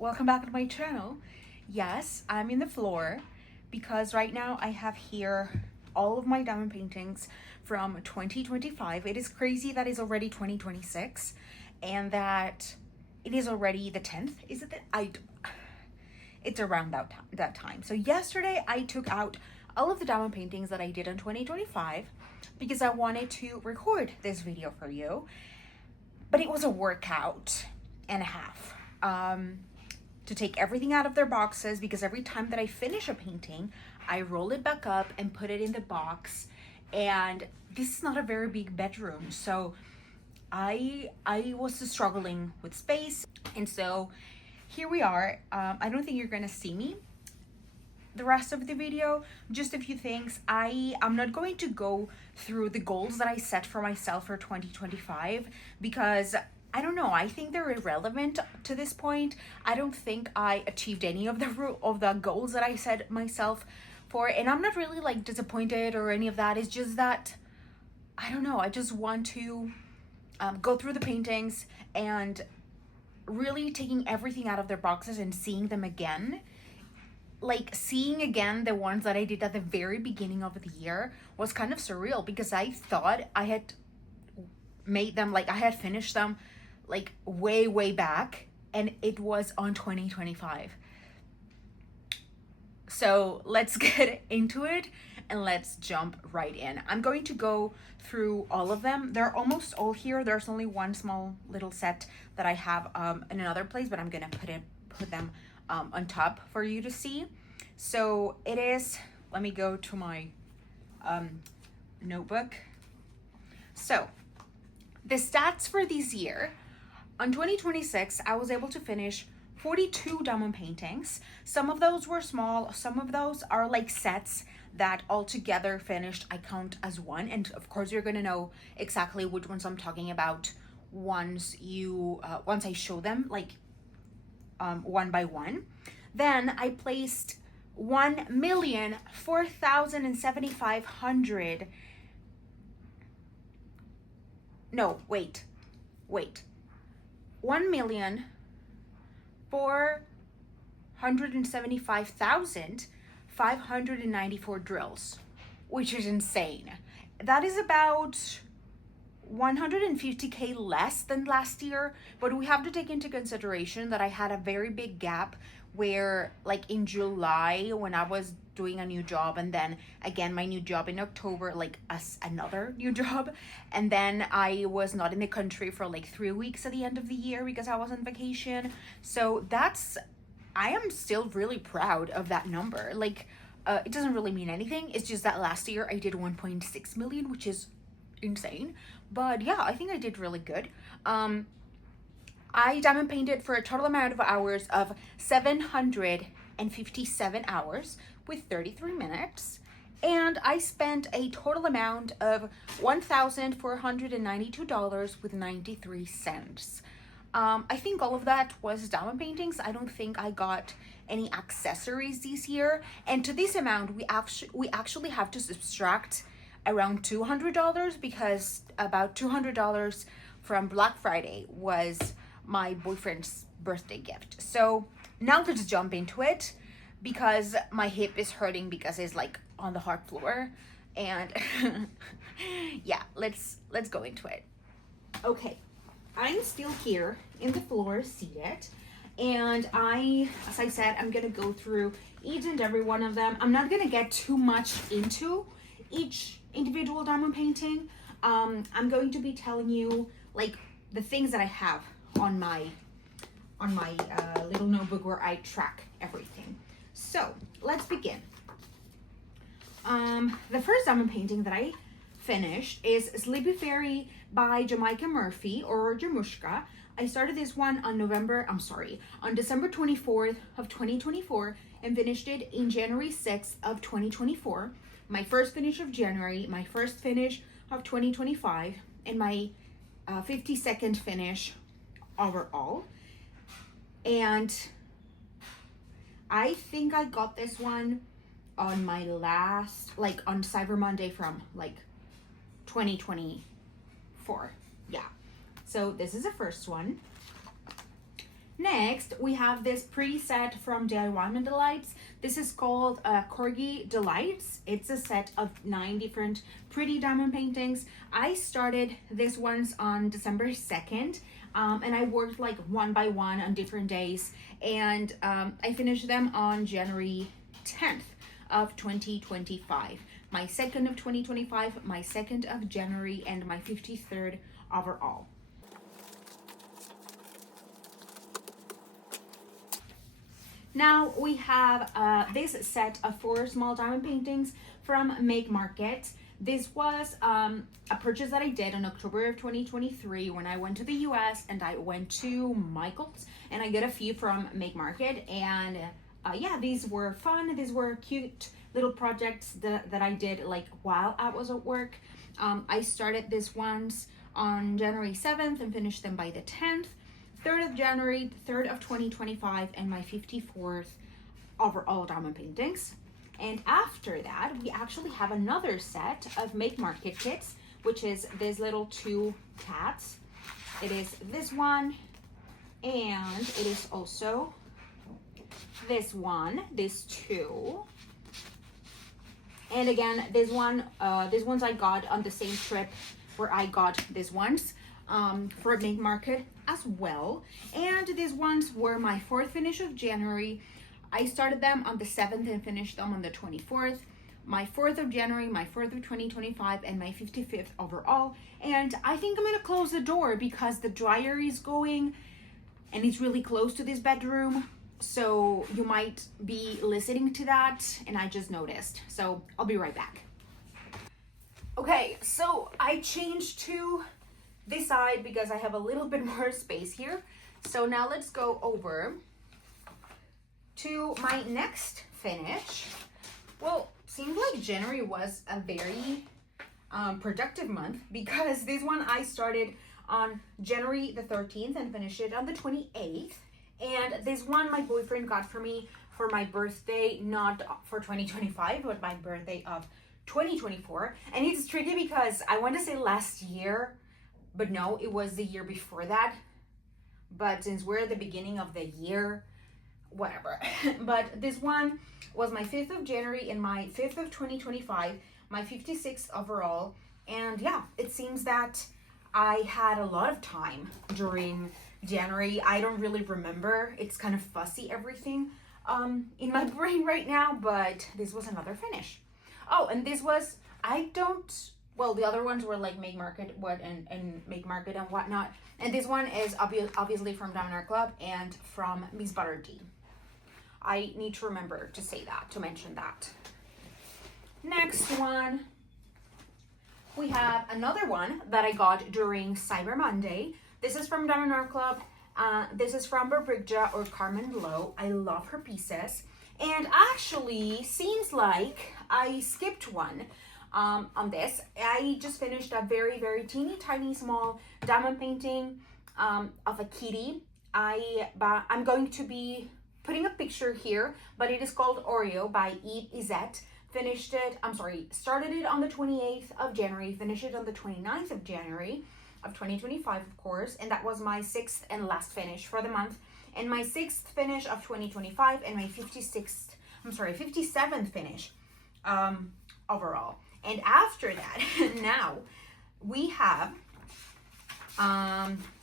welcome back to my channel. Yes, I'm in the floor because right now I have here all of my diamond paintings from 2025. It is crazy that it's already 2026 and that it is already the 10th. Is it it's around that time. So yesterday I took out all of the diamond paintings that I did in 2025 because I wanted to record this video for you. But it was a workout and a half to take everything out of their boxes, because every time that I finish a painting, I roll it back up and put it in the box. And this is not a very big bedroom, so I was struggling with space. And so here we are. I don't think you're gonna see me the rest of the video. Just a few things. I'm not going to go through the goals that I set for myself for 2025 because I don't know, I think they're irrelevant to this point. I don't think I achieved any of the goals that I set myself for, and I'm not really like disappointed or any of that. It's just that I don't know, I just want to go through the paintings and really taking everything out of their boxes and seeing them again. Like seeing again the ones that I did at the very beginning of the year was kind of surreal, because I thought I had made them, like I had finished them like way back, and it was on 2025. So let's get into it and let's jump right in. I'm going to go through all of them. They're almost all here. There's only one small little set that I have in another place, but I'm gonna put them on top for you to see. So it is, let me go to my notebook. So the stats for this year, on 2026, I was able to finish 42 diamond paintings. Some of those were small, some of those are like sets that all together finished I count as one. And of course you're gonna know exactly which ones I'm talking about once I show them, like one by one. Then I placed 1,004,750. No, wait. 1,475,594 drills, which is insane. That is about 150k less than last year, but we have to take into consideration that I had a very big gap where, like in July when I was doing a new job, and then again my new job in October, like another new job, and then I was not in the country for like 3 weeks at the end of the year because I was on vacation. So I am still really proud of that number. Like it doesn't really mean anything, it's just that last year I did 1.6 million, which is insane. But yeah, I think I did really good. I diamond painted for a total amount of hours of 757 hours with 33 minutes, and I spent a total amount of $1,492 with 93 cents. I think all of that was diamond paintings. I don't think I got any accessories this year, and to this amount we actually have to subtract around $200, because about $200 from Black Friday was my boyfriend's birthday gift. So now let's jump into it, because my hip is hurting because it's like on the hard floor, and yeah, let's go into it. Okay, I'm still here in the floor seated, and as I said, I'm gonna go through each and every one of them. I'm not gonna get too much into each individual diamond painting. I'm going to be telling you like the things that I have on my little notebook where I track everything. So let's begin. The first diamond painting that I finished is Sleepy Fairy by Jamaica Murphy, or Jamushka. I started this one on December 24th of 2024 and finished it in January 6th of 2024. My first finish of January, my first finish of 2025, and my 52nd finish overall. And I think I got this one on my last, like on Cyber Monday from like 2024. Yeah. So this is the first one. Next, we have this preset from DIY Delights. This is called Corgi Delights. It's a set of 9 different pretty diamond paintings. I started this ones on December 2nd, and I worked like one by one on different days, and I finished them on January 10th of 2025. My 2nd of 2025, my 2nd of January, and my 53rd overall. Now we have this set of 4 small diamond paintings from Make Market. This was a purchase that I did in October of 2023 when I went to the US and I went to Michael's, and I got a few from Make Market, and yeah, these were fun. These were cute little projects that I did like while I was at work. I started these ones on January 7th and finished them by the 10th. 3rd of January, 3rd of 2025, and my 54th overall diamond paintings. And after that, we actually have another set of Make Market kits, which is these little 2 cats. It is this one, and it is also this one, these 2. And again, these ones I got on the same trip where I got these ones. For Make Market as well. And these ones were my 4th finish of January. I started them on the 7th and finished them on the 24th. My 4th of January, my 4th of 2025, and my 55th overall. And I think I'm gonna close the door because the dryer is going and it's really close to this bedroom. So you might be listening to that, and I just noticed. So I'll be right back. Okay, so I changed to this side because I have a little bit more space here. So now let's go over to my next finish. Well, seems like January was a very productive month because this one I started on January the 13th and finished it on the 28th. And this one my boyfriend got for me for my birthday, not for 2025, but my birthday of 2024. And it's tricky because I want to say last year, but no, it was the year before that. But since we're at the beginning of the year, whatever. But this one was my 5th of January and my 5th of 2025, my 56th overall. And yeah, it seems that I had a lot of time during January. I don't really remember. It's kind of fussy, everything in my brain right now, but this was another finish. Oh, and this was, well, the other ones were like Make Market and Make Market and whatnot. And this one is obviously from Diamond Art Club and from Miss Butter Tea. I need to remember to say that, to mention that. Next one, we have another one that I got during Cyber Monday. This is from Diamond Art Club. This is from Berbrigja or Carmen Lowe. I love her pieces. And actually, seems like I skipped one on this. I just finished a very, very teeny tiny small diamond painting of a kitty. I'm going to be putting a picture here, but it is called Oreo by Eve Izette. Started it on the 28th of January, finished it on the 29th of January of 2025, of course, and that was my 6th and last finish for the month, and my 6th finish of 2025, and my 57th finish overall. And after that, now we have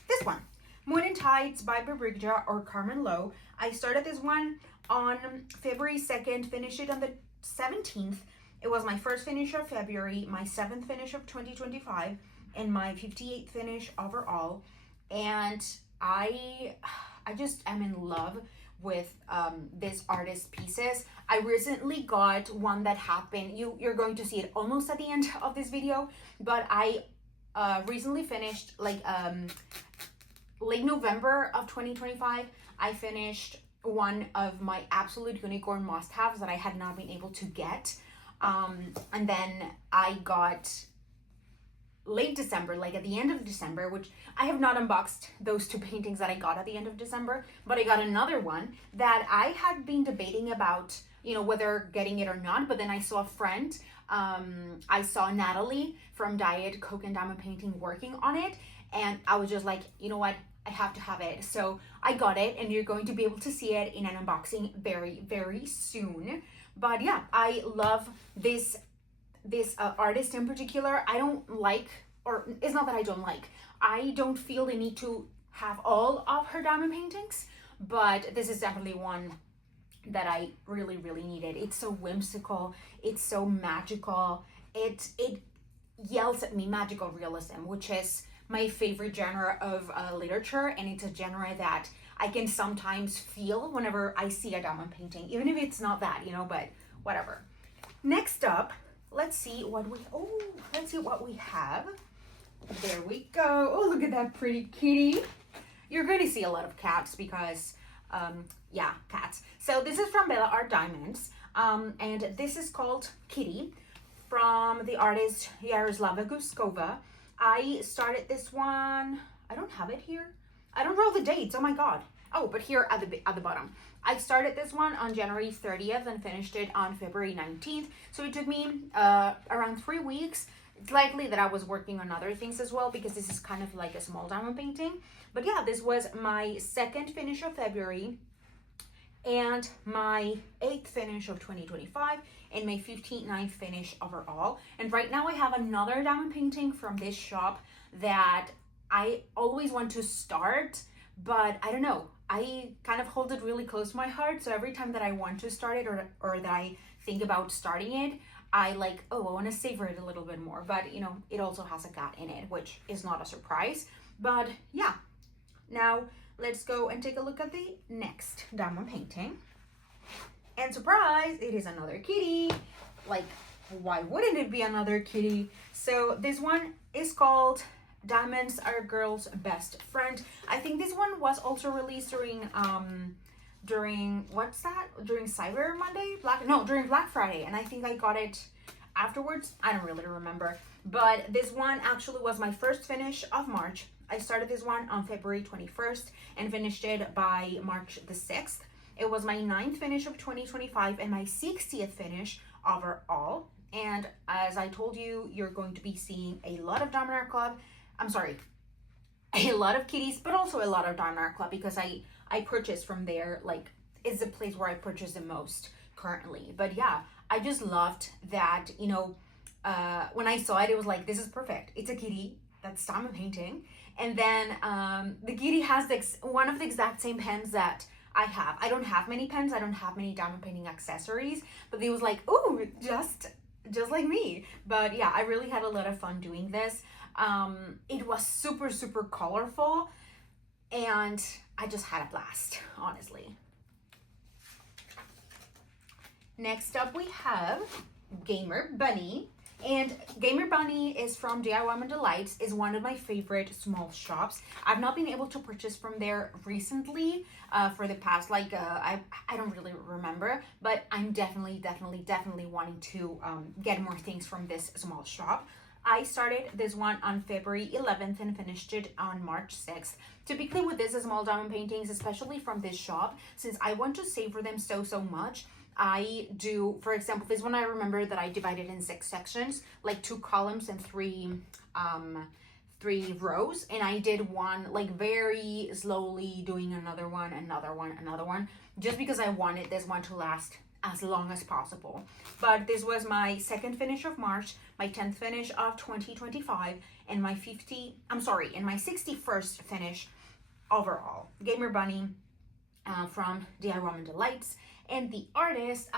this one, Moon and Tides by Berbrigja or Carmen Lowe. I started this one on February 2nd, finished it on the 17th. It was my first finish of February, my 7th finish of 2025, and my 58th finish overall. And I just am in love with this artist's pieces. I recently got one that happened, you're going to see it almost at the end of this video, but I recently finished like late November of 2025. I finished one of my absolute unicorn must-haves that I had not been able to get, and then I got late December, like at the end of December, which I have not unboxed those 2 paintings that I got at the end of December, but I got another one that I had been debating about, whether getting it or not, but then I saw a friend, I saw Natalie from Diet Coke and Diamond Painting working on it, and I was just like, you know what, I have to have it. So I got it, and you're going to be able to see it in an unboxing very, very soon. But yeah, I love this artist in particular. I don't like, or it's not that I don't like, I don't feel the need to have all of her diamond paintings, but this is definitely one that I really, really needed. It's so whimsical, it's so magical, it yells at me magical realism, which is my favorite genre of literature, and it's a genre that I can sometimes feel whenever I see a diamond painting, even if it's not that, but whatever. Next up, let's see what we have. There we go. Oh, look at that pretty kitty. You're going to see a lot of cats because, yeah, cats. So this is from Bella Art Diamonds, and this is called Kitty from the artist Yaroslava Guskova. I started this one. I don't have it here. I don't know the dates. Oh my god. Oh, but here at the bottom. I started this one on January 30th and finished it on February 19th. So it took me around 3 weeks. It's likely that I was working on other things as well, because this is kind of like a small diamond painting. But yeah, this was my second finish of February and my 8th finish of 2025 and my 59th finish overall. And right now I have another diamond painting from this shop that I always want to start, but I don't know. I kind of hold it really close to my heart. So every time that I want to start it or that I think about starting it, I like, oh, I want to savor it a little bit more. But, it also has a cat in it, which is not a surprise. But yeah, now let's go and take a look at the next diamond painting. And surprise, it is another kitty. Like, why wouldn't it be another kitty? So this one is called Diamonds Are a Girl's Best Friend. I think this one was also released during what's that? During Cyber Monday? During Black Friday. And I think I got it afterwards. I don't really remember. But this one actually was my first finish of March. I started this one on February 21st and finished it by March the 6th. It was my 9th finish of 2025 and my 60th finish overall. And as I told you, you're going to be seeing a lot of Diamond Art Club. I'm sorry, a lot of kitties, but also a lot of Diamond Art Club, because I purchase from there. Like, it's the place where I purchase the most currently. But yeah, I just loved that, when I saw it, it was like, this is perfect. It's a kitty that's diamond painting. And then the kitty has one of the exact same pens that I have. I don't have many pens. I don't have many diamond painting accessories, but it was like, ooh, just like me. But yeah, I really had a lot of fun doing this. It was super, super colorful, and I just had a blast, honestly. Next up, we have Gamer Bunny. And Gamer Bunny is from DIY Woman Delights, is one of my favorite small shops. I've not been able to purchase from there recently for the past, I don't really remember, but I'm definitely wanting to get more things from this small shop. I started this one on February 11th and finished it on March 6th. Typically with this small diamond paintings, especially from this shop, since I want to savor them so much, I do, for example, this one I remember that I divided in 6 sections, like 2 columns and 3 rows. And I did one like very slowly, doing another one, just because I wanted this one to last as long as possible. But this was my 2nd finish of March, my 10th finish of 2025, and my 61st finish overall. Gamer Bunny from DIY Woman Delights. And the artist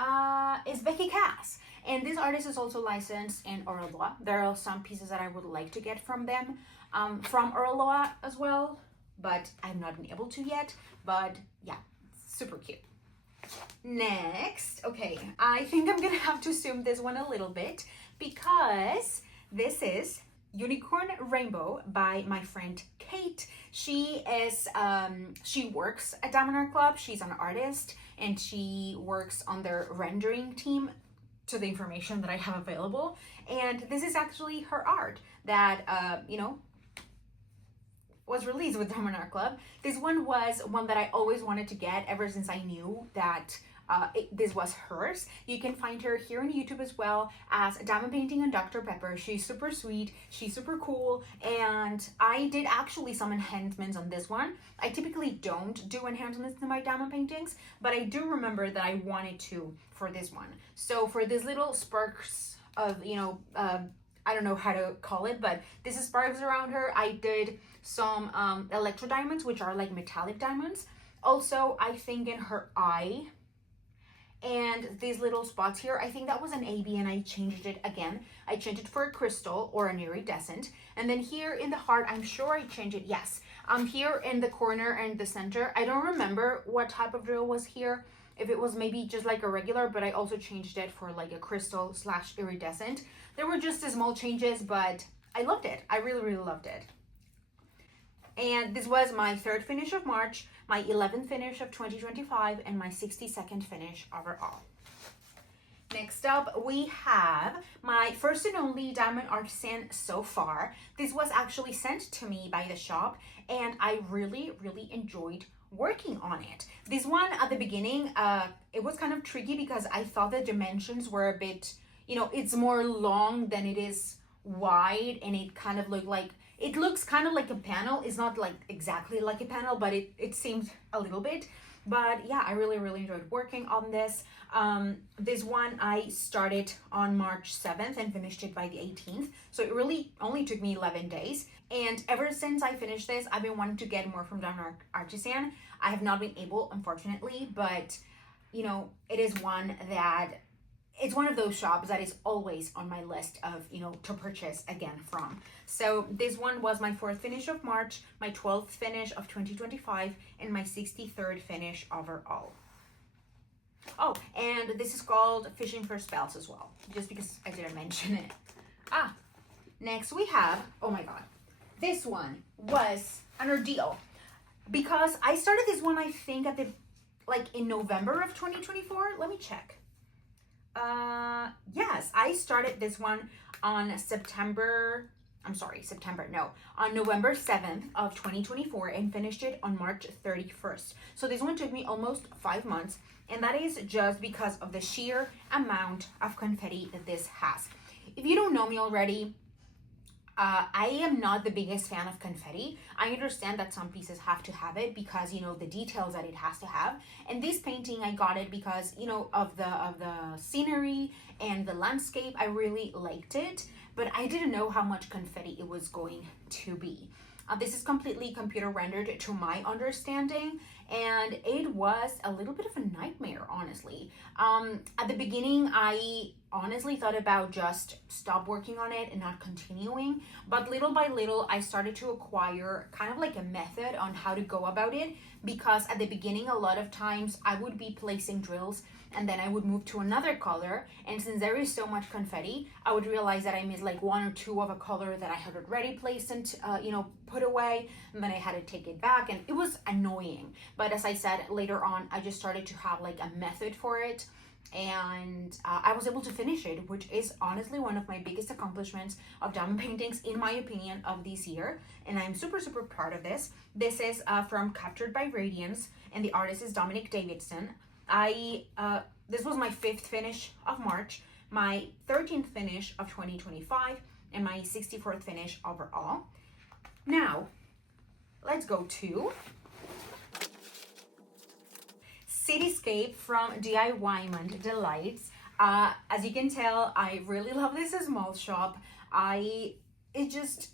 is Becky Cass. And this artist is also licensed in Oroloa. There are some pieces that I would like to get from them, from Oroloa as well, but I've not been able to yet. But yeah, super cute. Next, okay, I think I'm gonna have to zoom this one a little bit, because this is Unicorn Rainbow by my friend Kate. She works at Diamond Art Club. She's an artist, and she works on their rendering team, to the information that I have available. And this is actually her art that, was released with Diamond Art Club. This one was one that I always wanted to get ever since I knew that this was hers. You can find her here on YouTube as well as Diamond Painting and Dr. Pepper. She's super sweet, she's super cool, and I did actually some enhancements on this one. I typically don't do enhancements to my diamond paintings, but I do remember that I wanted to for this one. So for these little sparks of, I don't know how to call it, but this is sparks around her, I did some electro diamonds, which are like metallic diamonds. Also, I think in her eye and these little spots here, I think that was an AB and I changed it again. I changed it for a crystal or an iridescent. And then here in the heart, I'm sure I changed it. Yes, here in the corner and the center, I don't remember what type of drill was here. If it was maybe just like a regular, but I also changed it for like a crystal / iridescent. There were just small changes, but I loved it. I really, really loved it. And this was my 3rd finish of March, my 11th finish of 2025, and my 62nd finish overall. Next up, we have my first and only Diamond Artisan so far. This was actually sent to me by the shop, and I really, really enjoyed working on it. This one at the beginning, it was kind of tricky because I thought the dimensions were a bit, it's more long than it is wide, and it kind of looked like, it looks kind of like a panel. It's not like exactly like a panel, but it seems a little bit. But yeah, I really, really enjoyed working on this. This one I started on March 7th and finished it by the 18th. So it really only took me 11 days. And ever since I finished this, I've been wanting to get more from Diamond Artisan. I have not been able, unfortunately, but it is one that it's one of those shops that is always on my list of, to purchase again from. So this one was my 4th finish of March, my 12th finish of 2025, and my 63rd finish overall. Oh, and this is called Fishing for Spells as well, just because I didn't mention it. Next we have, oh my God, this one was an ordeal because I started this one, I think in November of 2024. Let me check. Yes, I started this one on November 7th of 2024 and finished it on March 31st. So this one took me almost 5 months, and that is just because of the sheer amount of confetti that this has. If you don't know me already, I am not the biggest fan of confetti. I understand that some pieces have to have it because, the details that it has to have. And this painting, I got it because, of the scenery and the landscape. I really liked it, but I didn't know how much confetti it was going to be. This is completely computer rendered to my understanding, and it was a little bit of a nightmare, honestly. At the beginning, I honestly thought about just stop working on it and not continuing, but little by little, I started to acquire kind of like a method on how to go about it, because at the beginning, a lot of times I would be placing drills and then I would move to another color, and since there is so much confetti, I would realize that I missed like 1 or 2 of a color that I had already placed and put away, and then I had to take it back, and it was annoying. But as I said, later on, I just started to have like a method for it, and I was able to finish it, which is honestly one of my biggest accomplishments of diamond paintings, in my opinion, of this year, and I'm super, super proud of this. This is from Captured by Radiance, and the artist is Dominic Davidson. This was my 5th finish of March, my 13th finish of 2025, and my 64th finish overall. Now, let's go to Cityscape from DIY Delights. As you can tell, I really love this small shop. It's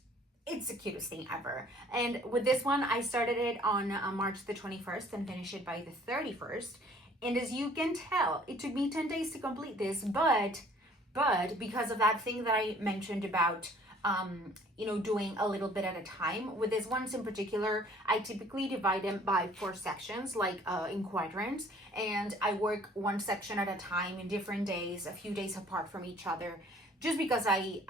the cutest thing ever. And with this one, I started it on March the 21st and finished it by the 31st. And as you can tell, it took me 10 days to complete this, but because of that thing that I mentioned about, doing a little bit at a time, with this ones in particular, I typically divide them by 4 sections, like in quadrants, and I work 1 section at a time in different days, a few days apart from each other, just because I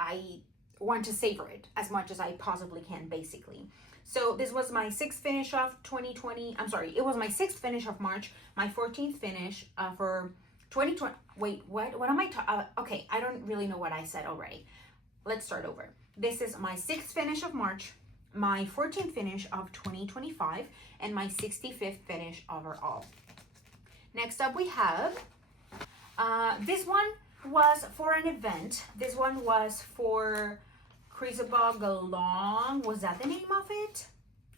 want to savor it as much as I possibly can, basically. So this was my 6th finish of 2020. I'm sorry, it was my 6th finish of March, my 14th finish for 2020. Wait, what am I okay, I don't really know what I said already. Let's start over. This is my 6th finish of March, my 14th finish of 2025, and my 65th finish overall. Next up we have, this one was for an event. This one was for Crisabog Along. Was that the name of it?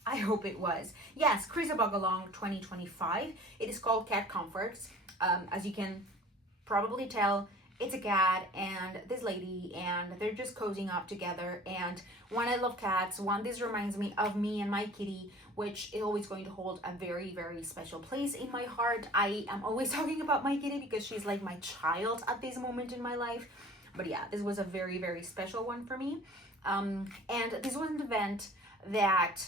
I hope it was. Yes, Crisabog Along 2025. It is called Cat Comforts. As you can probably tell, it's a cat and this lady, and they're just cozying up together. And one, I love cats. One, this reminds me of me and my kitty, which is always going to hold a very, very special place in my heart. I am always talking about my kitty because she's like my child at this moment in my life. But yeah, this was a very, very special one for me. And this was an event that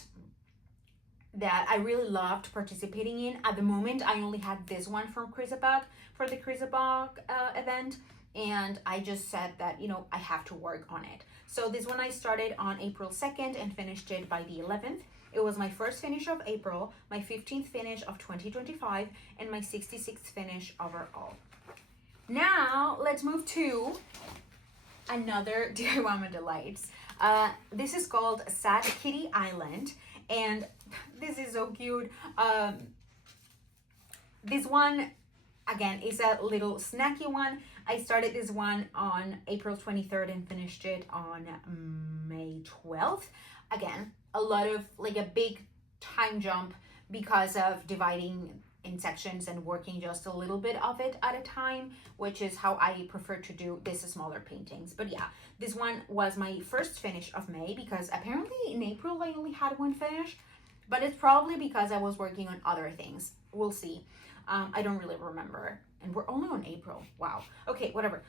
I really loved participating in. At the moment, I only had this one from Crisabog for the Crisabog event. And I just said that, you know, I have to work on it. So this one I started on April 2nd and finished it by the 11th. It was my first finish of April, my 15th finish of 2025, and my 66th finish overall. Now, let's move to another DIY Delights. This is called Sad Kitty Island, and this is so cute. This one, again, is a little snacky one. I started this one on April 23rd and finished it on May 12th. Again, a lot of, like, a big time jump because of dividing in sections and working just a little bit of it at a time, which is how I prefer to do these smaller paintings. But yeah, this one was my first finish of May because apparently in April I only had one finish, but it's probably because I was working on other things. We'll see. I don't really remember. And we're only on April. Wow. Okay, whatever.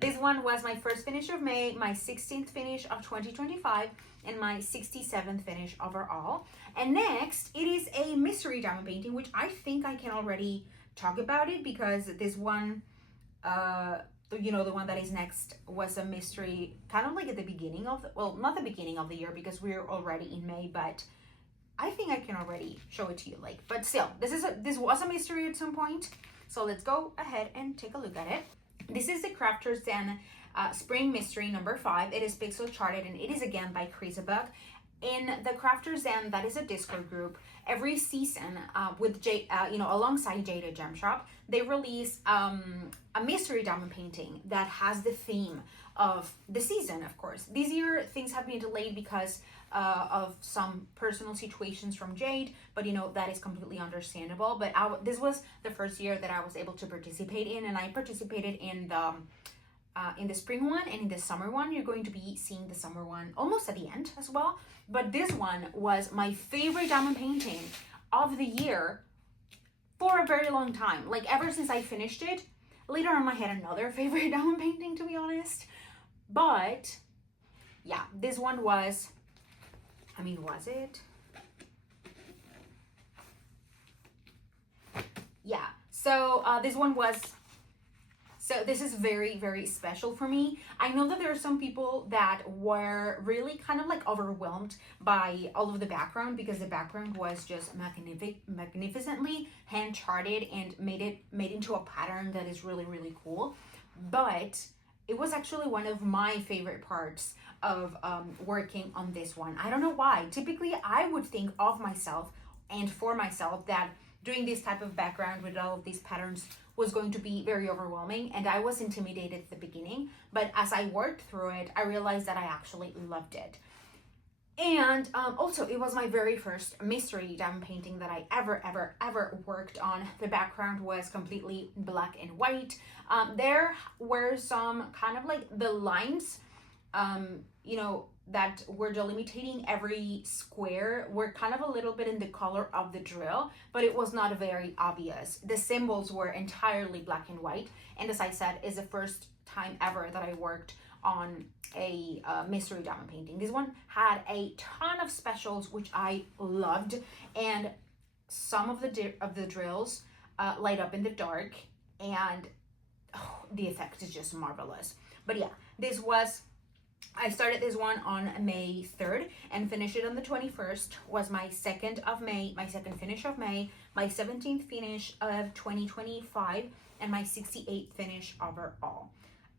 This one was my first finish of May, my 16th finish of 2025, and my 67th finish overall. And next, it is a mystery diamond painting, which I think I can already talk about it because this one, you know, the one that is next was a mystery, kind of like at the beginning of, well, not the beginning of the year because we're already in May, but I think I can already show it to you. Like, but still, this was a mystery at some point. So let's go ahead and take a look at it. This is the Crafters Den Spring Mystery number 5. It is pixel charted and it is again by Crisabog. In the Crafters Den, that is a Discord group. Every season, with alongside Jada Gem Shop, they release a mystery diamond painting that has the theme of the season. Of course, this year things have been delayed because of some personal situations from Jade, but you know, that is completely understandable. But this was the first year that I was able to participate in, and I participated in the spring one and in the summer one. You're going to be seeing the summer one almost at the end as well. But this one was my favorite diamond painting of the year for a very long time. Like, ever since I finished it. Later on I had another favorite diamond painting, to be honest. But yeah, this one was, I mean, was it? Yeah, so this one was, so this is very, very special for me. I know that there are some people that were really kind of like overwhelmed by all of the background because the background was just magnificently hand charted and made into a pattern that is really, really cool. But it was actually one of my favorite parts of working on this one. I don't know why. Typically, I would think of myself and for myself that doing this type of background with all of these patterns was going to be very overwhelming, and I was intimidated at the beginning. But as I worked through it, I realized that I actually loved it. And also, it was my very first mystery diamond painting that I ever worked on. The background was completely black and white. There were some kind of like the lines, you know, that were delimiting every square were kind of a little bit in the color of the drill, but it was not very obvious. The symbols were entirely black and white. And as I said, it's the first time ever that I worked on a mystery diamond painting. This one had a ton of specials, which I loved, and some of the drills light up in the dark, and the effect is just marvelous. But yeah, I started this one on May 3rd and finished it on the 21st. Was my 2nd of May, my second finish of May, my 17th finish of 2025, and my 68th finish overall.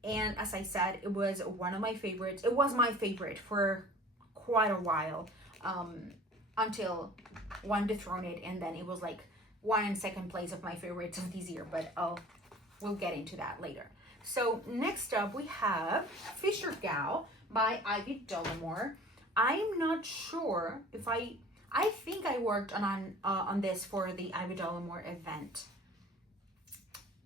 And as I said, it was one of my favorites. It was my favorite for quite a while, until one dethroned it, and then it was like one and second place of my favorites of this year, but we'll get into that later. So next up we have Fisher Gal by Ivy Dollamore. I'm not sure if I think I worked on this for the Ivy Dollamore event.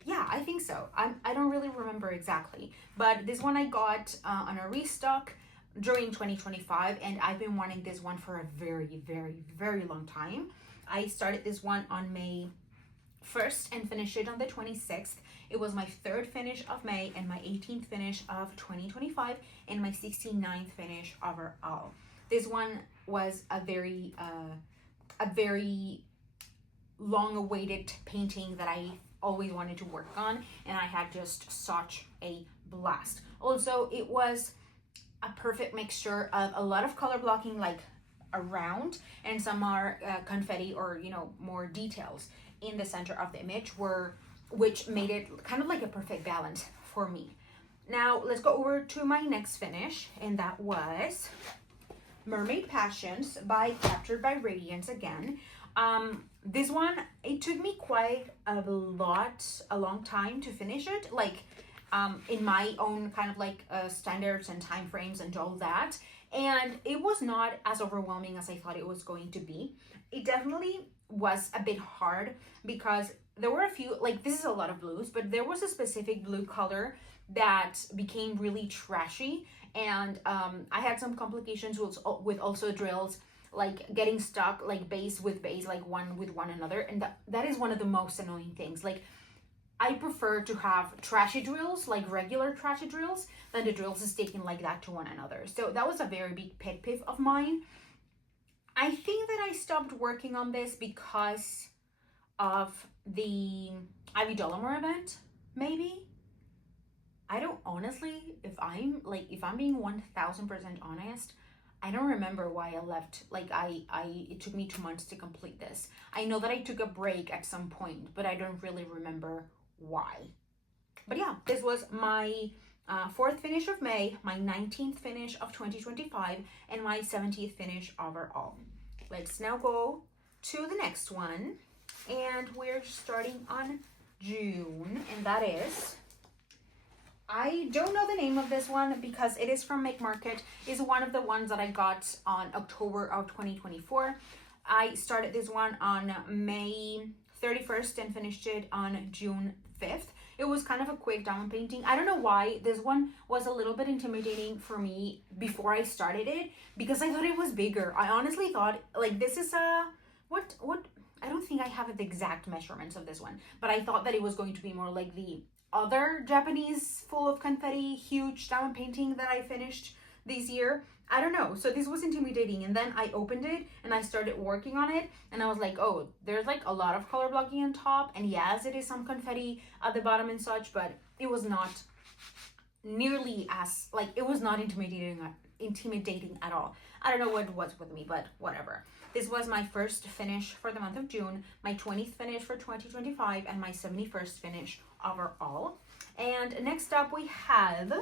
Yeah, I think so. I don't really remember exactly, but this one I got on a restock during 2025, and I've been wanting this one for a very, very, very long time. I started this one on May 1st and finished it on the 26th. It was my 3rd finish of May and my 18th finish of 2025 and my 69th finish overall. This one was a very long-awaited painting that I always wanted to work on, and I had just such a blast. Also, it was a perfect mixture of a lot of color blocking like around, and some are confetti or more details in the center of the image, which made it kind of like a perfect balance for me. Now let's go over to my next finish, and that was Mermaid Passions by Captured by Radiance again. This one, it took me quite a long time to finish it, in my own kind of standards and time frames and all that, and it was not as overwhelming as I thought it was going to be. It definitely was a bit hard because there were a few, this is a lot of blues, but there was a specific blue color that became really trashy, and I had some complications with also drills, getting stuck base with base, one with one another, and that is one of the most annoying things. I prefer to have trashy drills, regular trashy drills, than the drills sticking like that to one another. So that was a very big pet peeve of mine. I think that I stopped working on this because of the Ivy Dollamore event, maybe. I don't honestly, if I'm being 1000% honest, I don't remember why I left. It took me 2 months to complete this. I know that I took a break at some point, but I don't really remember why. But yeah, this was my 4th finish of May, my 19th finish of 2025, and my 70th finish overall. Let's now go to the next one, and we're starting on June, and that is, I don't know the name of this one because it is from Make Market. It's one of the ones that I got on October of 2024. I started this one on May 31st and finished it on June 5th. It was kind of a quick diamond painting. I don't know why this one was a little bit intimidating for me before I started it, because I thought it was bigger. I honestly thought this is what I don't think I have the exact measurements of this one, but I thought that it was going to be more like the other Japanese full of confetti huge diamond painting that I finished this year. I don't know, so this was intimidating, and then I opened it and I started working on it, and I was like, oh, there's a lot of color blocking on top, and yes, it is some confetti at the bottom and such, but it was not nearly as it was not intimidating at all. I don't know what it was with me, but whatever. This was my 1st finish for the month of June, my 20th finish for 2025, and my 71st finish overall. And next up we have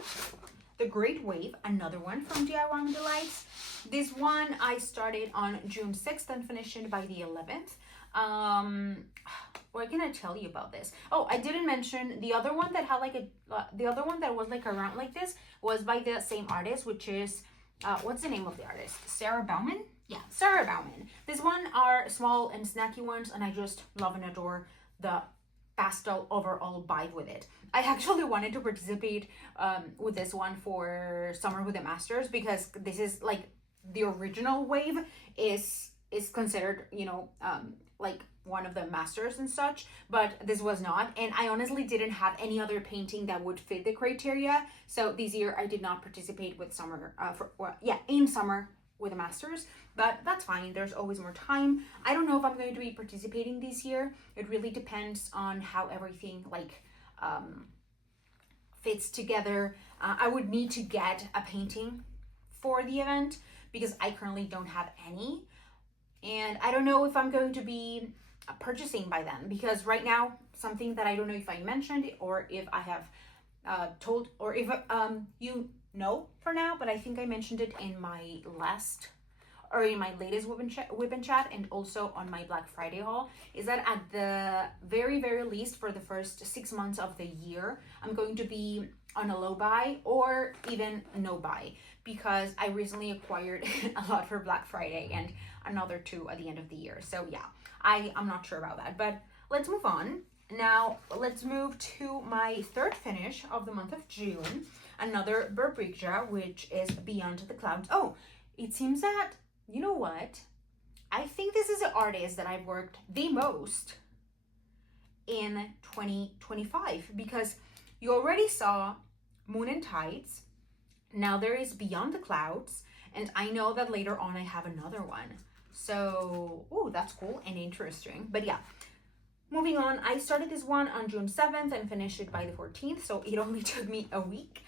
The Great Wave, another one from DIY Delights. This one I started on June 6th and finished it by the 11th. What can I tell you about this? Oh, I didn't mention the other one that had the other one that was around like this was by the same artist, which is what's the name of the artist? Sarah Bauman? Yeah, Sarah Bauman. This one are small and snacky ones, and I just love and adore the pastel overall vibe with it. I actually wanted to participate with this one for Summer with the Masters, because this is the original wave is considered one of the masters and such, but this was not, and I honestly didn't have any other painting that would fit the criteria. So this year I did not participate with Summer in Summer with the Masters, but that's fine. There's always more time. I don't know if I'm going to be participating this year. It really depends on how everything fits together. I would need to get a painting for the event because I currently don't have any, and I don't know if I'm going to be purchasing by then, because right now, something that I don't know if I mentioned or if I have told, or if for now, but I think I mentioned it in my last, or in my latest whip and chat, and also on my Black Friday haul, is that at the very least for the first 6 months of the year, I'm going to be on a low buy or even no buy, because I recently acquired a lot for Black Friday and another 2 at the end of the year. So yeah, I'm not sure about that, but let's move on. Now let's move to my third finish of the month of June, another Burbrigja, which is Beyond the Clouds. Oh, it seems that, you know what? I think this is the artist that I've worked the most in 2025, because you already saw Moon and Tides. Now there is Beyond the Clouds, and I know that later on I have another one. So, oh, that's cool and interesting. But yeah, moving on, I started this one on June 7th and finished it by the 14th, so it only took me a week.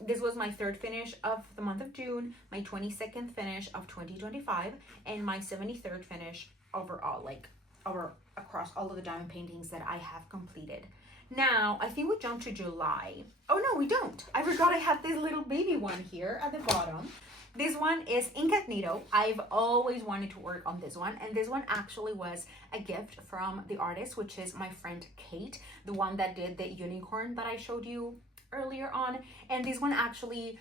This was my third finish of the month of June, my 22nd finish of 2025, and my 73rd finish overall, like across all of the diamond paintings that I have completed. Now, I think we jump to July. Oh no, we don't. I forgot I had this little baby one here at the bottom. This one is Incognito. I've always wanted to work on this one, and this one actually was a gift from the artist, which is my friend Kate, the one that did the unicorn that I showed you earlier on. And this one actually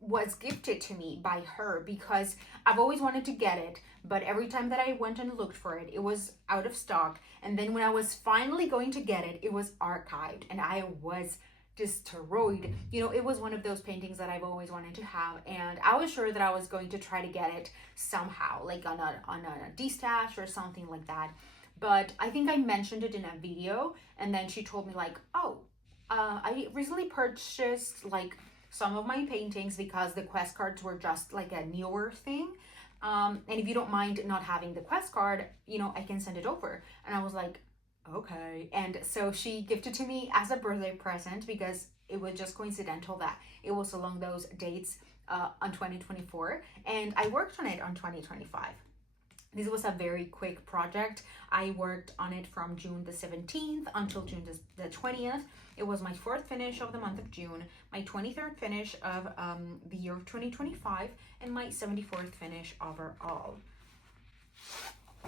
was gifted to me by her, because I've always wanted to get it, but every time that I went and looked for it, it was out of stock. And then when I was finally going to get it, it was archived, and I was destroyed. You know, it was one of those paintings that I've always wanted to have, and I was sure that I was going to try to get it somehow, like on a D-stash or something like that. But I think I mentioned it in a video, and then she told me like, oh, I recently purchased like some of my paintings because the quest cards were just like a newer thing. And if you don't mind not having the quest card, you know, I can send it over. And I was like, okay. And so she gifted to me as a birthday present, because it was just coincidental that it was along those dates on 2024, and I worked on it on 2025. This was a very quick project. I worked on it from June the 17th until June the 20th. It was my fourth finish of the month of June, my 23rd finish of the year of 2025, and my 74th finish overall.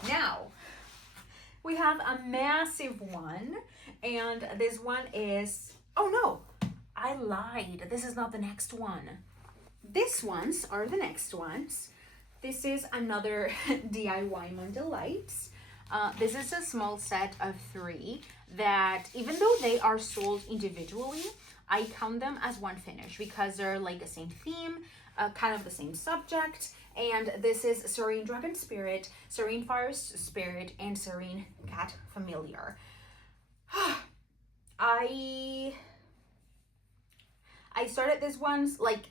Now, we have a massive one, and this one is, oh no, I lied. This is not the next one. These ones are the next ones. This is another DIY Mondelites. This is a small set of 3 that, even though they are sold individually, I count them as one finish because they're like the same theme, kind of the same subject. And this is Serene Dragon Spirit, Serene Forest Spirit, and Serene Cat Familiar. I started these ones, like,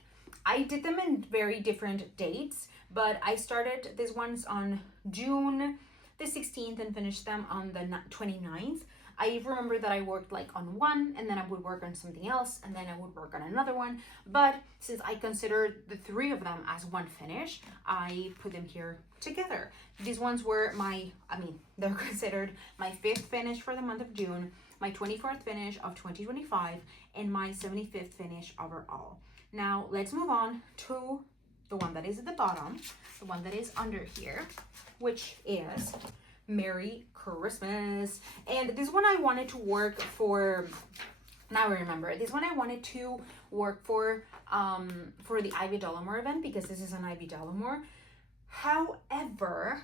I did them in very different dates, but I started these ones on June the 16th and finished them on the 29th. I remember that I worked like on one, and then I would work on something else, and then I would work on another one. But since I considered the 3 of them as one finish, I put them here together. These ones were they're considered my 5th finish for the month of June, my 24th finish of 2025, and my 75th finish overall. Now let's move on to the one that is at the bottom, the one that is under here, which is Merry Christmas. And this one I wanted to work for, now I remember, this one I wanted to work for the Ivy Dollamore event, because this is an Ivy Dollamore. However,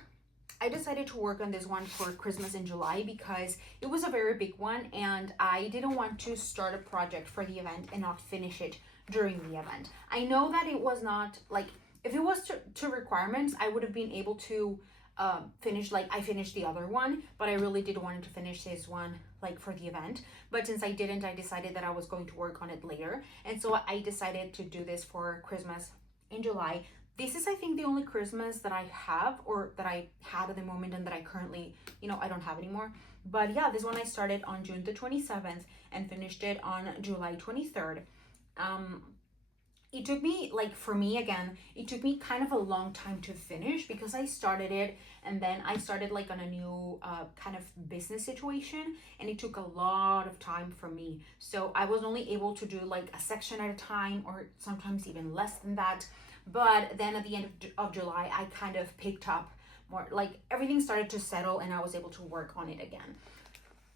I decided to work on this one for Christmas in July because it was a very big one, and I didn't want to start a project for the event and not finish it during the event. I know that it was not, like, if it was to requirements, I would have been able to finish, like, I finished the other one, but I really did want to finish this one, like, for the event. But since I didn't, I decided that I was going to work on it later. And so I decided to do this for Christmas in July. This is, I think, the only Christmas that I have, or that I had at the moment, and that I currently, I don't have anymore. But yeah, this one I started on June the 27th and finished it on July 23rd. it took me, like, for me again, it took me kind of a long time to finish because I started it and then I started like on a new kind of business situation, and it took a lot of time for me. So I was only able to do like a section at a time, or sometimes even less than that. But then at the end of July, I kind of picked up more, like everything started to settle and I was able to work on it again.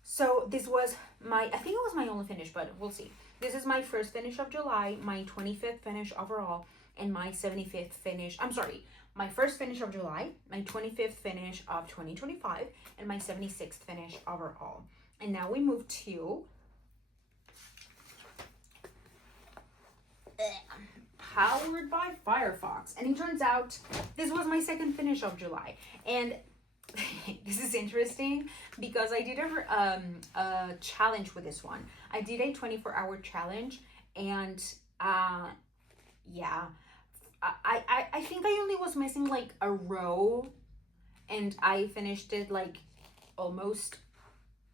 So this was my, I think it was my only finish, but we'll see. This is my first finish of July, my 25th finish overall, and my 75th finish. I'm sorry, my first finish of July, my 25th finish of 2025, and my 76th finish overall. And now we move to Powered by Firefox. And it turns out this was my second finish of July. And this is interesting because I did a challenge with this one. I did a 24-hour challenge, and yeah, I think I only was missing like a row, and I finished it like almost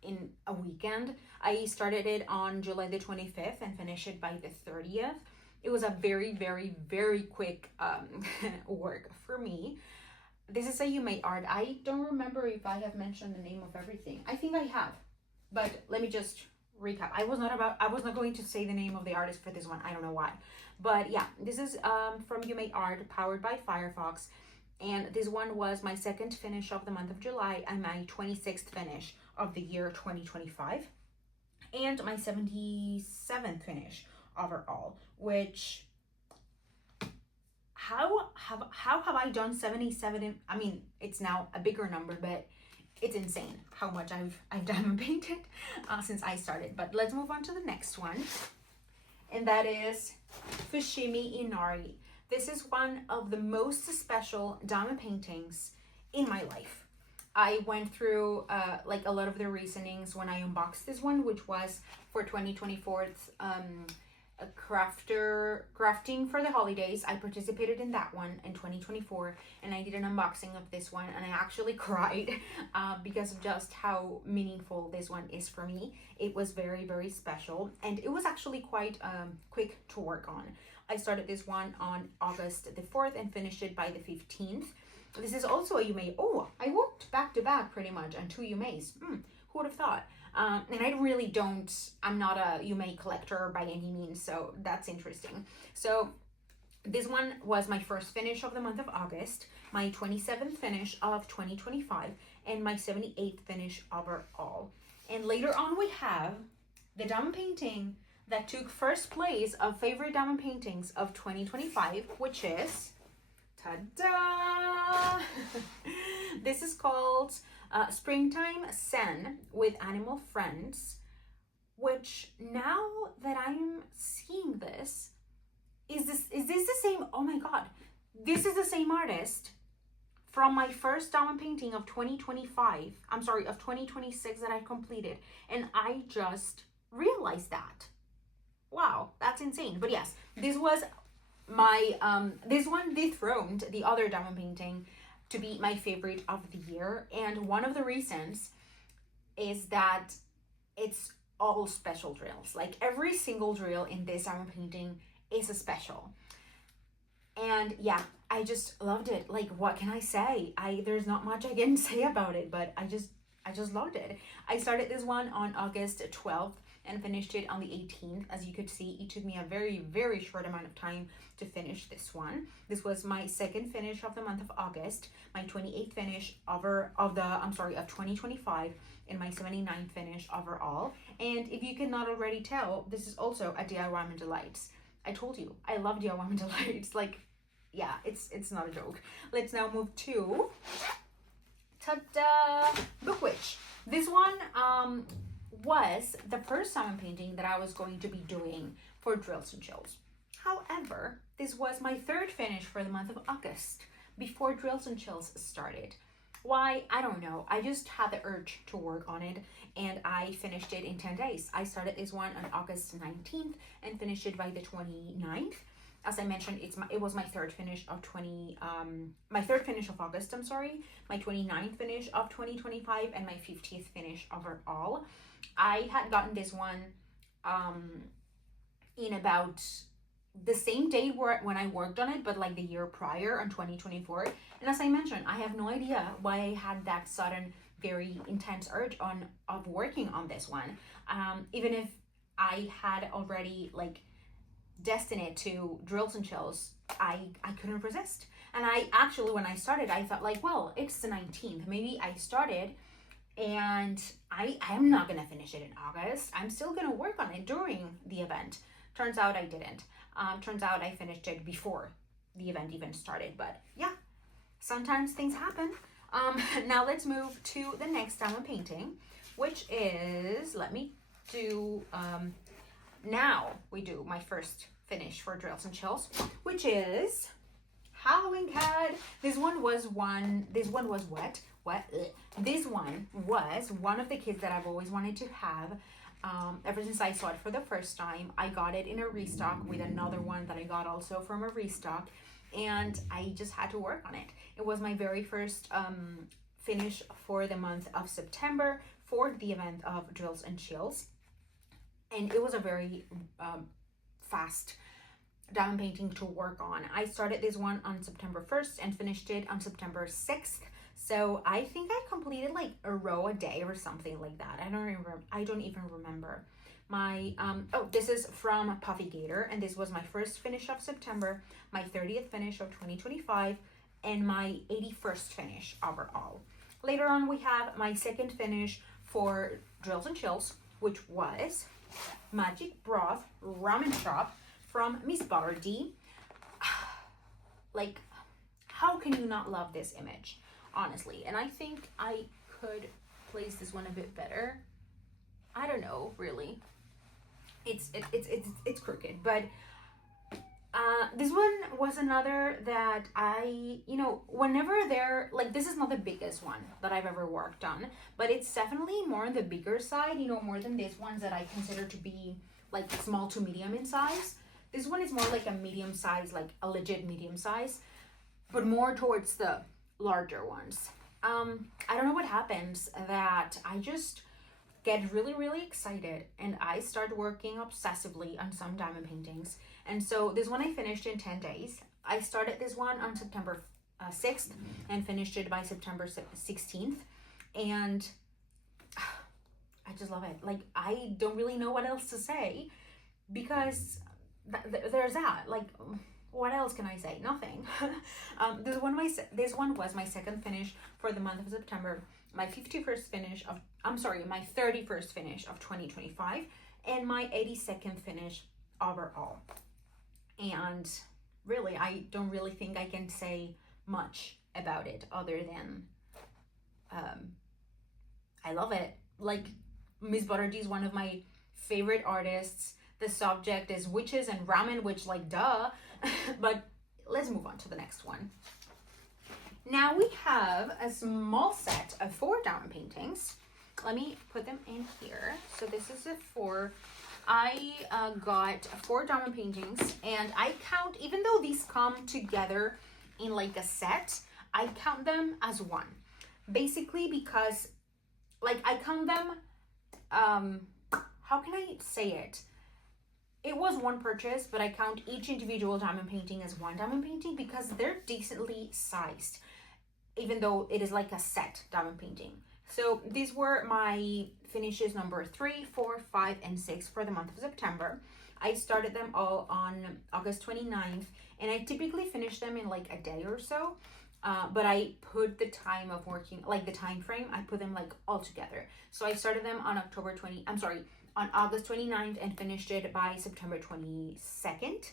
in a weekend. I started it on July the 25th and finished it by the 30th. It was a very, very, very quick work for me. This is a You Made Art. I don't remember if I have mentioned the name of everything. I think I have, but let me just recap. I was not going to say the name of the artist for this one. I don't know why, but yeah, this is from You Made Art, powered by Firefox, and this one was my second finish of the month of July and my 26th finish of the year 2025, and my 77th finish overall. Which, how have I done 77? I mean, it's now a bigger number, but it's insane how much I've diamond painted since I started. But let's move on to the next one, and that is Fushimi Inari. This is one of the most special diamond paintings in my life. I went through like a lot of the reasonings when I unboxed this one, which was for 2024's crafting for the holidays. I participated in that one in 2024, and I did an unboxing of this one, and I actually cried because of just how meaningful this one is for me. It was very, very special, and it was actually quite quick to work on. I started this one on August the 4th and finished it by the 15th. This is also a Yume. Oh, I worked back to back pretty much on two Yumeis. Who would have thought? And I really don't, I'm not a Yume collector by any means, so that's interesting. So this one was my first finish of the month of August, my 27th finish of 2025, and my 78th finish overall. And later on we have the diamond painting that took first place of favorite diamond paintings of 2025, which is, ta-da! This is called Springtime Sen with Animal Friends, which, now that I'm seeing this, is this the same? Oh my god, this is the same artist from my first diamond painting of 2025. I'm sorry, of 2026 that I completed, and I just realized that. Wow, that's insane. But yes, this was my this one dethroned the other diamond painting to be my favorite of the year, and one of the reasons is that it's all special drills. Like every single drill in this diamond painting is a special, and yeah, I just loved it. Like, what can I say? There's not much I can say about it, but I just loved it. I started this one on August 12th and finished it on the 18th. As you could see, it took me a very, very short amount of time to finish this one. This was my second finish of the month of August, my 28th finish of 2025, and my 79th finish overall. And if you cannot already tell, this is also a DIY Delights. I told you, I love DIY Delights. Like, yeah, it's not a joke. Let's now move to ta-da! Book Witch. This one was the first diamond painting that I was going to be doing for Drills and Chills. However, this was my third finish for the month of August before Drills and Chills started. Why? I don't know. I just had the urge to work on it, and I finished it in 10 days. I started this one on August 19th and finished it by the 29th. As I mentioned, it was my third finish of August, I'm sorry, my 29th finish of 2025, and my 50th finish overall. I had gotten this one in about the same day when I worked on it, but like the year prior, on 2024. And as I mentioned, I have no idea why I had that sudden, very intense urge of working on this one. Even if I had already like destined it to drills and chills, I couldn't resist. And I actually, when I started, I thought like, well, it's the 19th. Maybe I started and I'm not gonna finish it in August. I'm still gonna work on it during the event. Turns out I didn't. Turns out I finished it before the event even started. But yeah, sometimes things happen. Now let's move to the next diamond painting, which is, let me do, now we do my first finish for drills and chills, which is Halloween Cat. This one was wet. This one was one of the kits that I've always wanted to have. Ever since I saw it for the first time. I got it in a restock with another one that I got also from a restock, and I just had to work on it. It was my very first finish for the month of September for the event of Drills and Chills, and it was a very fast diamond painting to work on. I started this one on September 1st and finished it on September 6th. So I think I completed like a row a day or something like that. I don't even remember. My this is from Puffy Gator, and this was my first finish of September, my 30th finish of 2025, and my 81st finish overall. Later on, we have my second finish for Drills and Chills, which was Magic Broth Ramen Shop from Miss Butter D. Like, how can you not love this image? Honestly, and I think I could place this one a bit better. I don't know, really. It's crooked, but this one was another that I, whenever they're like, this is not the biggest one that I've ever worked on, but it's definitely more on the bigger side, more than these ones that I consider to be like small to medium in size. This one is more like a medium size, like a legit medium size, but more towards the larger ones. I don't know what happens, that I just get really, really excited and I start working obsessively on some diamond paintings. And so this one I finished in 10 days. I started this one on September 6th and finished it by September 16th. And I just love it. Like, I don't really know what else to say, because there's that. Like, what else can I say? Nothing. This one was my second finish for the month of September, my 31st finish of, my 31st finish of 2025, and my 82nd finish overall. And really, I don't really think I can say much about it other than I love it. Like, Miss Butter D is one of my favorite artists. The subject is witches and ramen, which, like, duh. But let's move on to the next one. Now we have a small set of 4 diamond paintings. Let me put them in here. So this is a 4. I got 4 diamond paintings, and I count, even though these come together in like a set, I count them as one. Basically because, like, I count them, how can I say it? It was one purchase, but I count each individual diamond painting as one diamond painting because they're decently sized, even though it is like a set diamond painting. So these were my finishes number 3, 4, 5, and 6 for the month of September. I started them all on August 29th, and I typically finish them in like a day or so. But I put the time of working, like the time frame, I put them like all together. So I started them on on August 29th and finished it by September 22nd.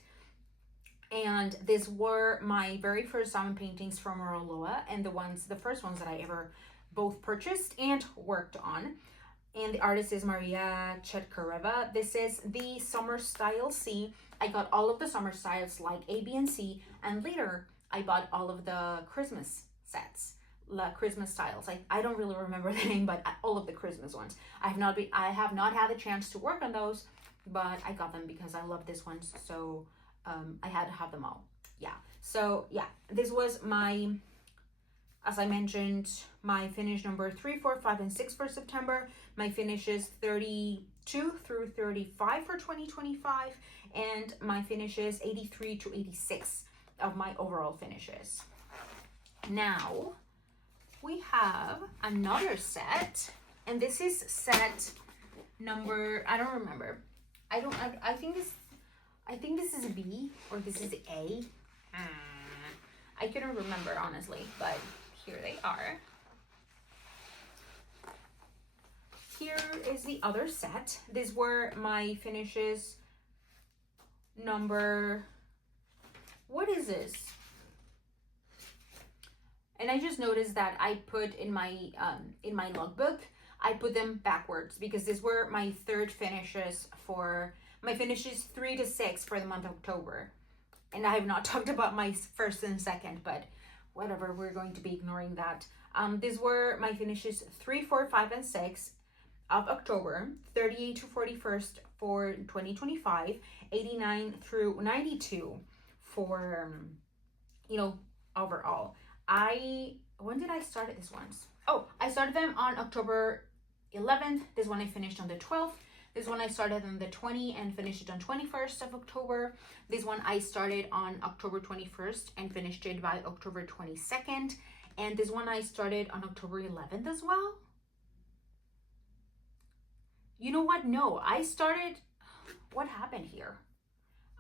And these were my very first diamond paintings from Roloa, and the first ones that I ever both purchased and worked on. And the artist is Maria Chetkareva. This is the Summer Style C. I got all of the summer styles like A, B, and C, and later I bought all of the Christmas sets. Christmas styles. I don't really remember the name, but all of the Christmas ones. I have not had the chance to work on those, but I got them because I love this one, so I had to have them all. Yeah. So yeah, this was my, as I mentioned, my finish number 3, 4, 5, and 6 for September. My finishes 32, 82 through 35 for 2025, and my finishes 83 to 86 of my overall finishes. Now we have another set, and this is set number, I don't remember. I think this is B or this is A. I couldn't remember honestly, but here they are. Here is the other set. These were my finishes number, what is this? And I just noticed that I put in my logbook, I put them backwards because these were my third finishes for my finishes 3 to 6 for the month of October. And I have not talked about my first and second, but whatever, we're going to be ignoring that. These were my finishes 3, 4, 5, and 6 of October, 38 to 41st for 2025, 89 through 92 for, overall. When did I start these ones? Oh, I started them on October 11th. This one I finished on the 12th. This one I started on the 20th and finished it on 21st of October. This one I started on October 21st and finished it by October 22nd. And this one I started on October 11th as well. You know what? No, I started, what happened here?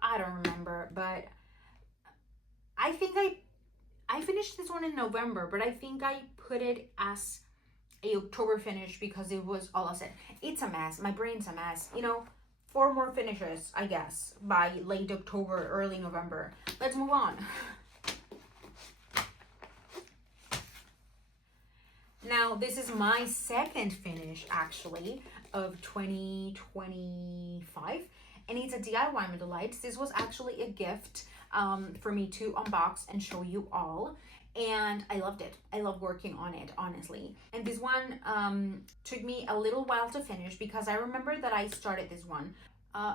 I don't remember, but I think I finished this one in November, but I think I put it as a October finish because it was all I said. It's a mess. My brain's a mess. 4 more finishes, I guess, by late October, early November. Let's move on. Now, this is my second finish, actually, of 2025. And it's a DIY Delights. This was actually a gift for me to unbox and show you all. And I loved it. I love working on it, honestly. And this one took me a little while to finish because I remember that I started this one.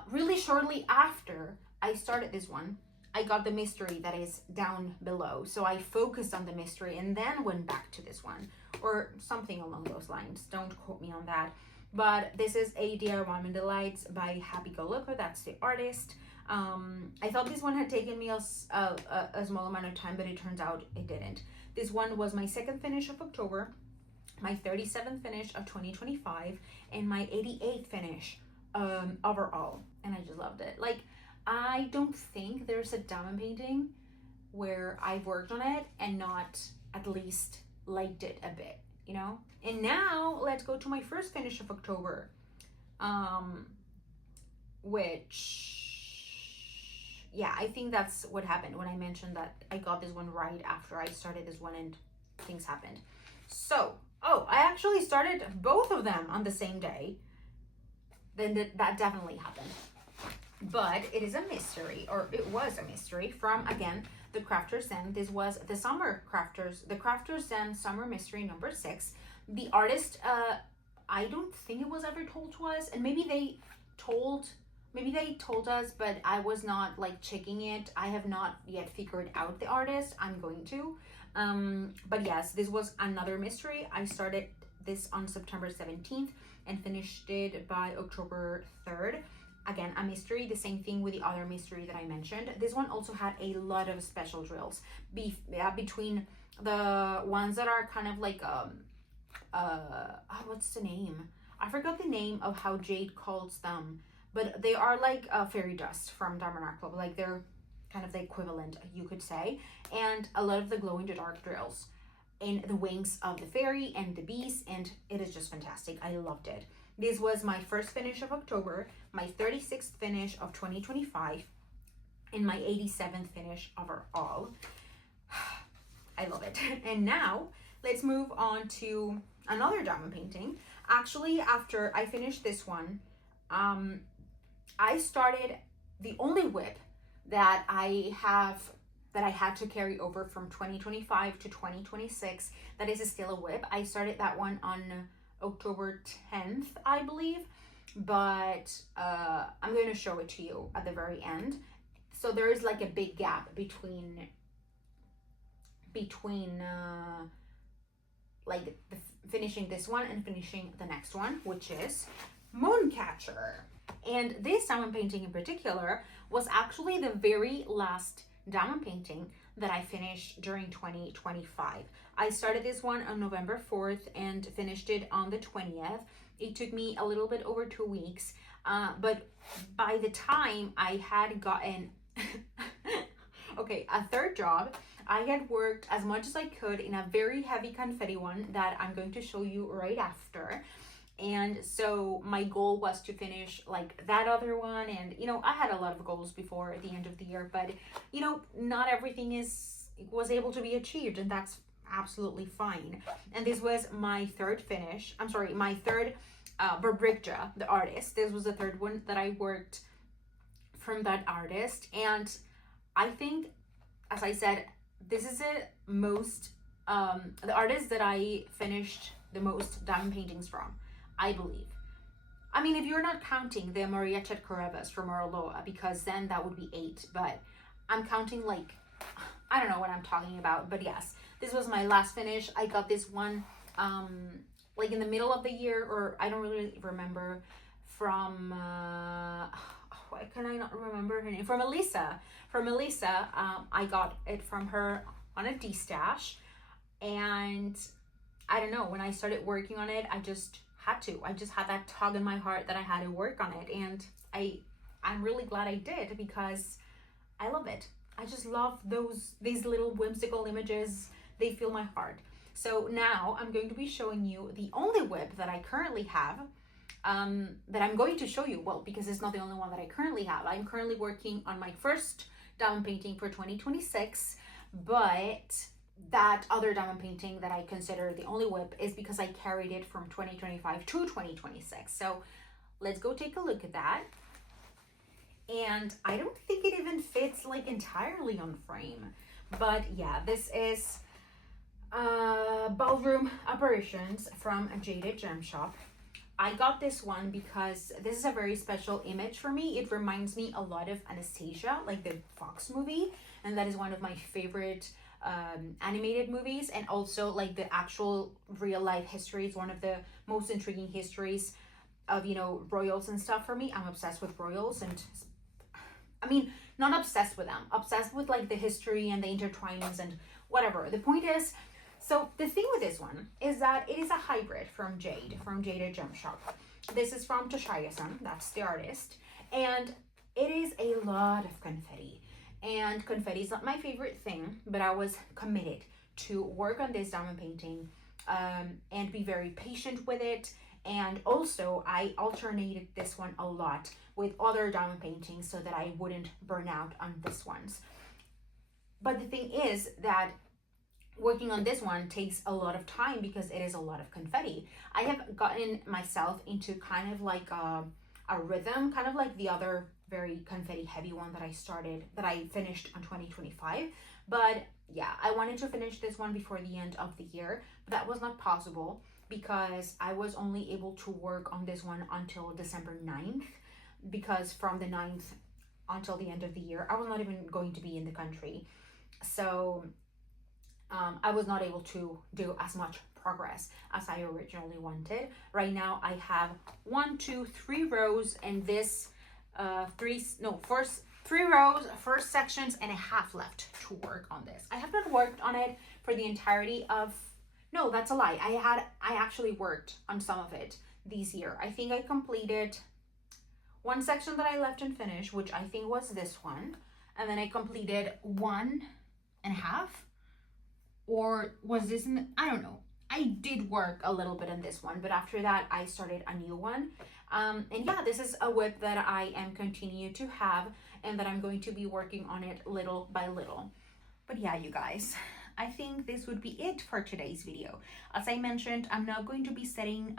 Really shortly after I started this one, I got the mystery that is down below. So I focused on the mystery and then went back to this one or something along those lines. Don't quote me on that. But this is a DIY Delights by Happy Go Lucky. That's the artist. I thought this one had taken me a small amount of time, but it turns out it didn't. This one was my second finish of October, my 37th finish of 2025, and my 88th finish overall. And I just loved it. Like, I don't think there's a diamond painting where I've worked on it and not at least liked it a bit, And now let's go to my first finish of October, which, yeah, I think that's what happened when I mentioned that I got this one right after I started this one and things happened. So, I actually started both of them on the same day. Then that definitely happened. But it is a mystery, or it was a mystery from, again, the Crafters Den. This was the Crafters Den Summer Mystery number 6. The artist, I don't think it was ever told to us, and maybe they told us, but I was not checking it. I have not yet figured out the artist. I'm going to. But yes, this was another mystery. I started this on September 17th and finished it by October 3rd. Again, a mystery, the same thing with the other mystery that I mentioned. This one also had a lot of special drills between the ones that are kind of what's the name? I forgot the name of how Jade calls them, but they are like fairy dust from Diamond Art Club. Like, they're kind of the equivalent, you could say. And a lot of the glow in the dark drills in the wings of the fairy and the bees, and it is just fantastic. I loved it. This was my first finish of October, my 36th finish of 2025, and my 87th finish overall. I love it. And now let's move on to another diamond painting. Actually, after I finished this one, I started the only WIP that I had to carry over from 2025 to 2026. That is still a WIP. I started that one on October 10th, I believe, but I'm going to show it to you at the very end. So there is like a big gap between finishing this one and finishing the next one, which is Mooncatcher. And this diamond painting in particular was actually the very last diamond painting that I finished during 2025. I started this one on November 4th and finished it on the 20th. It took me a little bit over 2 weeks, but by the time I had gotten okay, a third job, I had worked as much as I could in a very heavy confetti one that I'm going to show you right after. And so my goal was to finish like that other one. And, you know, I had a lot of goals before the end of the year, but, you know, not everything was able to be achieved, and that's absolutely fine. And this was my third finish. I'm sorry, my third, Berbrigja, the artist. This was the third one that I worked from that artist. And I think, as I said, this is the artist that I finished the most diamond paintings from, I believe. I mean, if you're not counting the Maria Chetkorevas from Orloa, because then that would be 8, but I'm counting, like, I don't know what I'm talking about, but yes, this was my last finish. I got this one, like in the middle of the year, or I don't really remember, from, why can I not remember her name? From Elisa. I got it from her on a D-stash, and I don't know, when I started working on it, I just had that tug in my heart that I had to work on it, and I'm really glad I did, because I love it. I just love these little whimsical images. They fill my heart. So now I'm going to be showing you the only whip that I currently have, that I'm going to show you, well, because it's not the only one that I currently have. I'm currently working on my first diamond painting for 2026, but that other diamond painting that I consider the only whip is because I carried it from 2025 to 2026. So let's go take a look at that. And I don't think it even fits like entirely on frame, but yeah, this is Ballroom Apparitions from Jaded Gem Shop. I got this one because this is a very special image for me. It reminds me a lot of Anastasia, like the Fox movie, and that is one of my favorite animated movies, and also like the actual real life history is one of the most intriguing histories of, you know, royals and stuff for me. I'm obsessed with royals, and I mean, not obsessed with them, obsessed with like the history and the intertwinings and whatever. The point is, so the thing with this one is that it is a hybrid from Jaded Gem Shop. This is from Toshaya-san, that's the artist, and it is a lot of confetti. And confetti is not my favorite thing, but I was committed to work on this diamond painting, and be very patient with it. And also I alternated this one a lot with other diamond paintings so that I wouldn't burn out on this ones. But the thing is that working on this one takes a lot of time because it is a lot of confetti. I have gotten myself into kind of like a rhythm, kind of like the other very confetti heavy one that I finished on 2025. But yeah, I wanted to finish this one before the end of the year, but that was not possible because I was only able to work on this one until December 9th, because from the 9th until the end of the year, I was not even going to be in the country. So I was not able to do as much progress as I originally wanted. Right now I have 1, 2, 3 rows and this three rows, first sections and a half left to work on this. I have not worked on it for the entirety of, no, that's a lie. I actually worked on some of it this year. I think I completed one section that I left unfinished, which I think was this one. And then I completed 1.5, or was this I don't know. I did work a little bit on this one, but after that I started a new one. And yeah, this is a whip that I am continuing to have and that I'm going to be working on it little by little. But yeah, you guys, I think this would be it for today's video. As I mentioned, I'm not going to be setting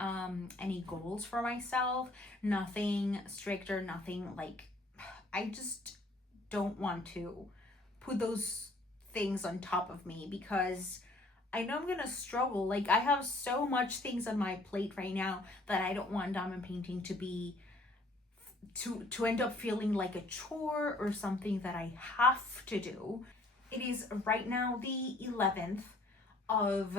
any goals for myself, nothing strict or nothing like, I just don't want to put those things on top of me because I know I'm gonna struggle. Like, I have so much things on my plate right now that I don't want diamond painting to be to end up feeling like a chore or something that I have to do. It is right now the 11th of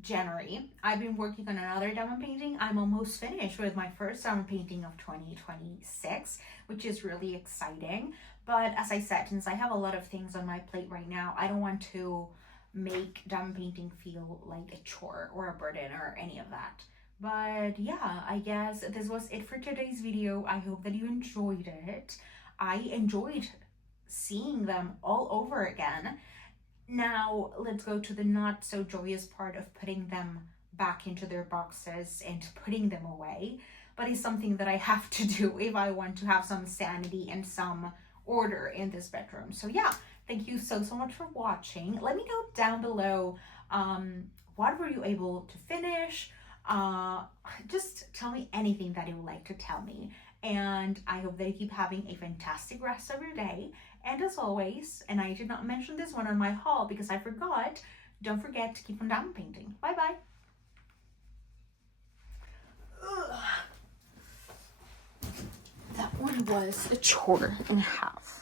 January, I've been working on another diamond painting. I'm almost finished with my first diamond painting of 2026, which is really exciting. But as I said, since I have a lot of things on my plate right now, I don't want to make diamond painting feel like a chore or a burden or any of that. But yeah, I guess this was it for today's video. I hope that you enjoyed it. I enjoyed seeing them all over again. Now let's go to the not so joyous part of putting them back into their boxes and putting them away. But it's something that I have to do if I want to have some sanity and some order in this bedroom. So yeah, thank you so much for watching. Let me know down below, what were you able to finish? Just tell me anything that you would like to tell me. And I hope that you keep having a fantastic rest of your day. And as always, and I did not mention this one on my haul because I forgot, don't forget to keep on diamond painting. Bye bye. That one was a chore and a half.